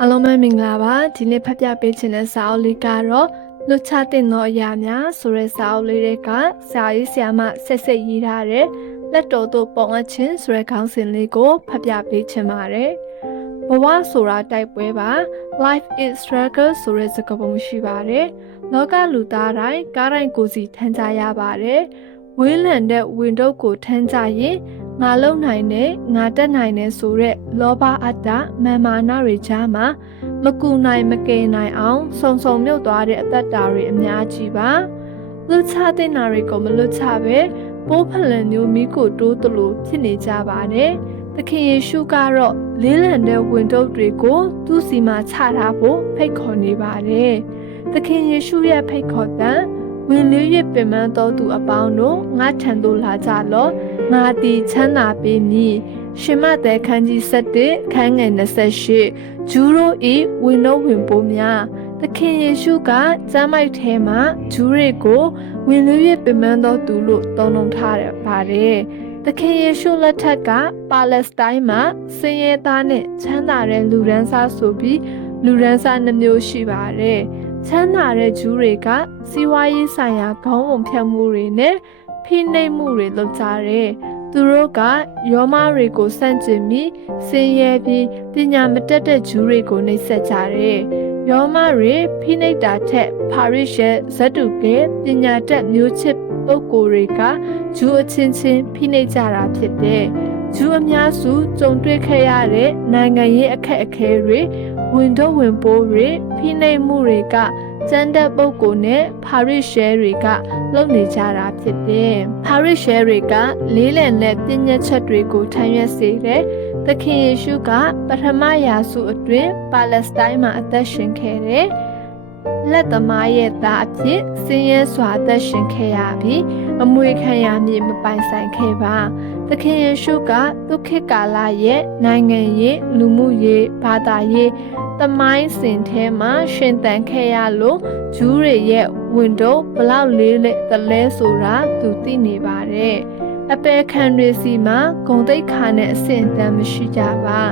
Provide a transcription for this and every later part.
အားလုံးပဲမင်္ဂလာပါဒီနေ့ဖတ်ပြပေးခြင်းတဲ့စာအုပ်လေးကတော့လွတ်ချတဲ့သောအရာများဆိုတဲ့စာအုပ်လေးတွေကစာရေးဆရာမဆက်ဆက်ရေးထားတဲ့လက်တော်တို့ပုံအပ်ခြင်းဆိုတဲ့ခေါင်းစဉ်လေးကိုဖတ်ပြပေးခြင်းပါတယ်ဘဝဆိုတာတိုက်ပွဲပါ Life is struggle ဆိုတဲ့စကားပုံရှိပါတယ်လောကလူသားတိုင်းကားတိုင်းကိုစီထမ်းကြရပါတယ်ဝေးလံတဲ့ဝင်တုပ်ကိုထမ်းကြရင်ငါလုံနိုင်တယ်ငါတက်နိုင်တယ်ဆိုတဲ့လောဘအတ္တမာမာနတွေကြားမှာမကူနိုင်မကယ်နိုင်အောင်စုံစုံမြုပ်သွားတဲ့အတ္တတွေအများကြီးပါလွတ်ချတဲ့နာတွေကိုမလွတ်ချပဲပိုးဖလန်မျိုးမိကိုတိုးတလို့ဖြစ်နေကြပါတယ်သခင်ယေရှုကတော့လေးလံတဲ့ဝင်တုပ်တွေကိုသူ့စီမှာချထားဖို့ဖိတ်ခေါ်နေပါတယ်သခင်ယေရှုရဲ့ဖိတ်ခေါ်တဲ့ဝင်လေး၍ပင်ပန်းတော်သူအပေါင်းတို့ငါထံသို့လာကြလော့ငါသည်ချမ်းသာပေးမည်ရှင်မသက်ခန်းကြီး7ခန်းငယ်28ဂျူးတို့၏ဝင်တော်ဝင်ပိုးများသခင်ယေရှုကကျမ်းမိုက်ထဲမှာဂျူးတွေကိုဝင်လေး၍ပင်ပန်းတော်သူလို့သုံးနှုန်းထားရပါတယ်သခင်ယေရှုလက်ထက်ကပါလက်စတိုင်းမှာဆင်းရဲသားနဲ့ချမ်းသာတဲ့လူရန်စားဆိုပြီးလူရန်စားနှမျိုးရှိပါတယ်ချမ်းသာတဲ့ဂျူးတွေကစီးပွားရေးဆိုင်ရာခေါင်းပုံဖြတ်မှုတွေနဲ့ဖိနှိပ်မှုတွေလုပ်ကြတယ်။သူတို့ကယောမတွေကိုစန့်ကျင်ပြီးဆင်းရဲပြီးပညာမတတ်တဲ့ဂျူးတွေကိုနှိပ်စက်ကြတယ်။ယောမတွေဖိနှိပ်တာထက်ပါရစ်ရဲ့ဇတ်တုကပညာတတ်မျိုးချစ်ပုဂ္ဂိုလ်တွေကဂျူးအချင်းချင်းဖိနှိပ်ကြတာဖြစ်တယ်။ဂျူးအများစုကြုံတွေ့ခဲ့ရတဲ့နိုင်ငံရေးအခက်အခဲတွေဝင်တော့ဝင်ပိုးတွေဖိနှိပ်မှုတွေကကျန်းတဲ့ပုဂ္ဂိုလ်နဲ့ပါရစ်ရှဲတွေကလုပ်နေကြတာဖြစ်တယ်။ပါရစ်ရှဲတွေကလေးလံတဲ့ပြည့်ညက်ချက်တွေကိုထမ်းရွက်စေတဲ့သခင်ယေရှုကပထမရာစုအတွင်းပါလက်စတိုင်းမှာအသက်ရှင်ခဲ့တဲ့လက်သမားရဲ့သားအဖြစ်ဆင်းရဲစွာအသက်ရှင်ခဲ့ရပြီးအမွေခံရမည်မပိုင်ဆိုင်ခဲ့ပါသခင်ယေရှုကဒုက္ခကာလရဲ့နိုင်ငံရေးလူမှုရေးဘာသာရေးသမိုင်းစဉ်ထဲမှာရှင်သန်ခဲ့ရလို့ဂျူးတွေရဲ့ဝင်တော့ဘလောက်လေးလက်တလဲဆိုတာသူသိနေပါတယ်အပယ်ခံတွေစီမှာဂုံတိတ်ခါနဲ့အဆင့်တန်းမရှိကြပါ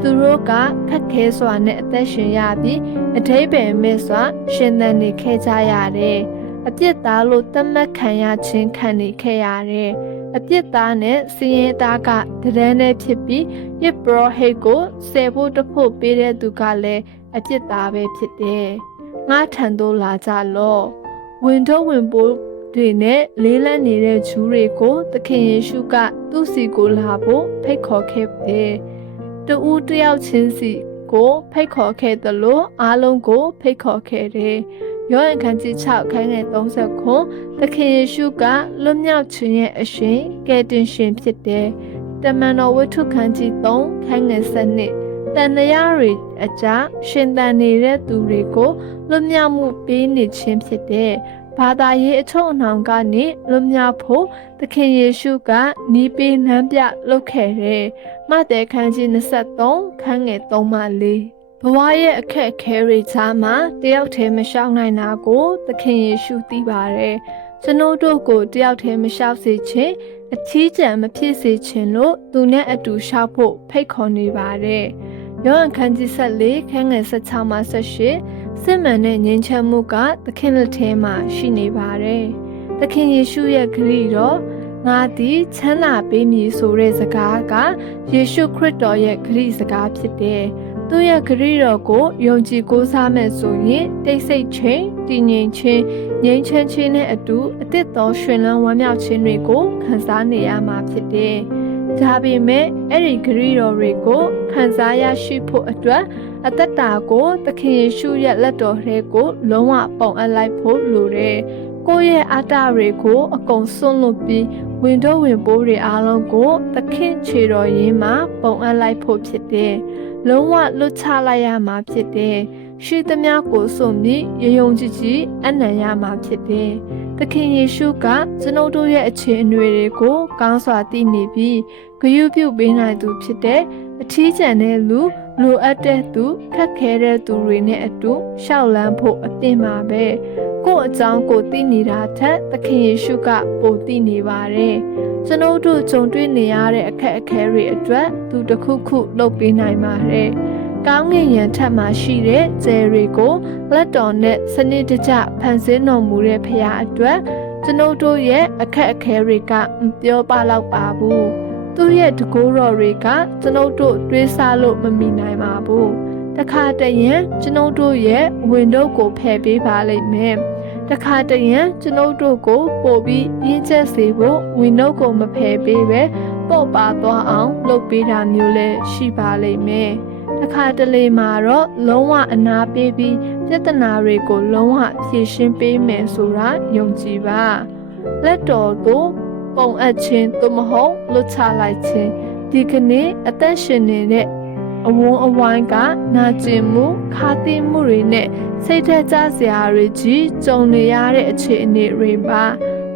သူတို့ကခက်ခဲစွာနဲ့အသက်ရှင်ရပြီးအထိပ္ပယ်မဲ့စွာရှင်သန်နေခဲ့ကြရတယ်အပြစ်သားလို့သတ်မှတ်ခံရခြင်းခံနေခဲ့ရတယ်အပြစ်သားနဲ့စည်ရင်သားကတရန်းနဲ့ဖြစ်ပြီးယစ်ပရောဟိတ်ကိုဆယ်ဖို့တဖို့ပေးတဲ့သူကလည်းအပြစ်သားပဲဖြစ်တယ်ငါထံသို့လာကြလော့ဝင်တော့ဝင်ပိုးတွေနဲ့လေးလံနေတဲ့ဂျူးတွေကိုသခင်ယေရှုကသူ့စီကိုလာဖို့ဖိတ်ခေါ်ခဲ့တယ်တူတယောက်ချင်းစီကိုဖိတ်ခေါ်ခဲ့တယ်လို့အားလုံးကိုဖိတ်ခေါ်ခဲ့တယ်ယောဟန်ခန်းကြီး6ခန်းငယ်30သခင်ယေရှုကလွတ်မြောက်ခြင်းရဲ့အရှင်ကယ်တင်ရှင်ဖြစ်တယ်တမန်တော်ဝတ္ထုခန်းကြီး3ခန်းငယ်7တန်တရားတွေအကြားရှင်သန်နေတဲ့သူတွေကိုလွတ်မြောက်မှုပေးနေခြင်းဖြစ်တယ်ဘာသာရေးအချုံအနှောင်ကနေလွတ်မြောက်ဖို့သခင်ယေရှုကနီးပေးနှမ်းပြလုပ်ခဲ့တယ်မဿဲခန်းကြီး23ခန်းငယ်3မှ4ဘဝရဲ့အခက်အခဲတွေကြားမှာတယောက်တည်းမရှောင်နိုင်တာကိုသခင်ယေရှုသိပါတယ်ကျွန်ုပ်တို့ကိုတယောက်တည်းမရှောက်စေခြင်းအချီးကျန်မဖြစ်စေခြင်းလို့သူနဲ့အတူရှောက်ဖို့ဖိတ်ခေါ်နေပါတယ်ယောဟန်ခန်းကြီး14ခန်းငယ်16မှ18စစ်မှန်တဲ့ငြိမ်းချမ်းမှုကသခင်လက်ထဲမှာရှိနေပါတယ်သခင်ယေရှုရဲ့ဂရုတော်ငါသည်ချမ်းသာပေးမည်ဆိုတဲ့စကားကယေရှုခရစ်တော်ရဲ့ဂရုစကားဖြစ်တယ်သူ့ရဲ့ဂရုတော်ကိုယုံကြည်ကိုးစားမယ်ဆိုရင်တိတ်ဆိတ်ခြင်းတည်ငြိမ်ခြင်းငြိမ်းချမ်းခြင်းနဲ့အတူအသစ်သောရှင်လန်းဝမ်းမြောက်ခြင်းတွေကိုခံစားနေရမှာဖြစ်တယ်ဒါပေမဲ့အဲ့ဒီဂရုတော်တွေကိုခံစားရရှိဖို့အတွက်အသက်တာကိုသခင်ယေရှုရဲ့လက်တော်ထဲကိုလုံးဝပုံအပ်လိုက်ဖို့လိုတယ်။ကိုယ့်ရဲ့အတ္တတွေကိုအကုန်စွန့်လွတ်ပြီးဝင်တော့ဝင်ပိုးတွေအားလုံးကိုသခင်ခြေတော်ရင်းမှာပုံအပ်လိုက်ဖို့ဖြစ်တယ်။လုံးဝလွတ်ချလိုက်ရမှာဖြစ်တယ်။ရှိသမျှကိုစွန့်ပြီးယုံကြည်ကြည်အနံ့ရမှာဖြစ်တယ်။သခင်ယေရှုကကျွန်ုပ်တို့ရဲ့အခြေအနေတွေကိုကောင်းစွာသိနေပြီးဂရုပြုပေးနိုင်သူဖြစ်တဲ့အထီးကျန်တဲ့လူလိုအပ်တဲ့သူခက်ခဲတဲ့သူတွေနဲ့အတူရှောက်လန်းဖို့အသင့်ပါပဲကိုယ့်အကြောင်းကိုသိနေတာထက်သခင်ယေရှုကပိုသိနေပါတယ်ကျွန်ုပ်တို့ကြုံတွေ့နေရတဲ့အခက်အခဲတွေအတွက်သူတစ်ခုခုလုပ်ပေးနိုင်ပါတယ် ကောင်းငင်ရန်ထက်မှရှိတဲ့ကျယ်တွေကိုလက်တော်နဲ့စနစ်တကျဖန်ဆင်းတော်မူတဲ့ဖရာအတွက်ကျွန်ုပ်တို့ရဲ့အခက်အခဲတွေကမပြောပလောက်ပါဘူးသူ့ရဲ့တကူတော်တွေကကျွန်ုပ်တို့တွေးဆလို့မမီနိုင်ပါဘူးတခါတရံကျွန်ုပ်တို့ရဲ့ဝင်တို့ကိုဖယ်ပေးပါလိမ့်မယ်တခါတရံကျွန်ုပ်တို့ကိုပို့ပြီးရင်းချက်စေဖို့ဝင်တို့ကိုမဖယ်ပေးပဲပေါ့ပါသွားအောင်လုပ်ပေးတာမျိုးလည်းရှိပါလိမ့်မယ်တခါတလေမှာတော့လုံးဝအနာပေးပြီးပြဿနာတွေကိုလုံးဝဖြေရှင်းပေးမယ်ဆိုတာယုံကြည်ပါလက်တော်သို့ပုံအပ်ခြင်းသို့မဟုတ်လွတ်ချလိုက်ခြင်းဒီကနေ့အသက်ရှင်နေတဲ့အဝန်းအဝိုင်းကနာကျင်မှုခါသိမှုတွေနဲ့စိတ်ထက်ကြစရာတွေကြီးကြုံနေရတဲ့အခြေအနေတွေပါ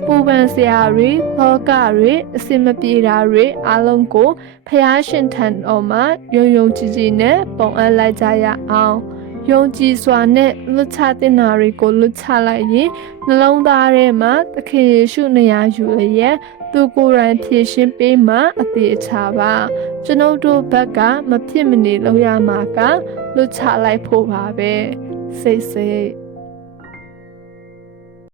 ပူပန်စရာတွေသောကတွေအစင်မပြေတာတွေအလုံးကိုဖျားရှင်ထံတော်မှာယုံယုံကြည်ကြည်နဲ့ပုံအပ်လိုက်ကြရအောင်ယုံကြည်စွာနဲ့လွတ်ချတဲ့နာတွေကိုလွတ်ချလိုက်ရင်နှလုံးသားထဲမှာသခင်ယေရှုနေရာယူလျက်သူကိုယ်တိုင်ဖြည့်ရှင်းပေးမှအသေးအချာပါကျွန်ုပ်တို့ဘက်ကမဖြစ်မနေလုပ်ရမှာကလွတ်ချလိုက်ဖို့ပါပဲစိတ်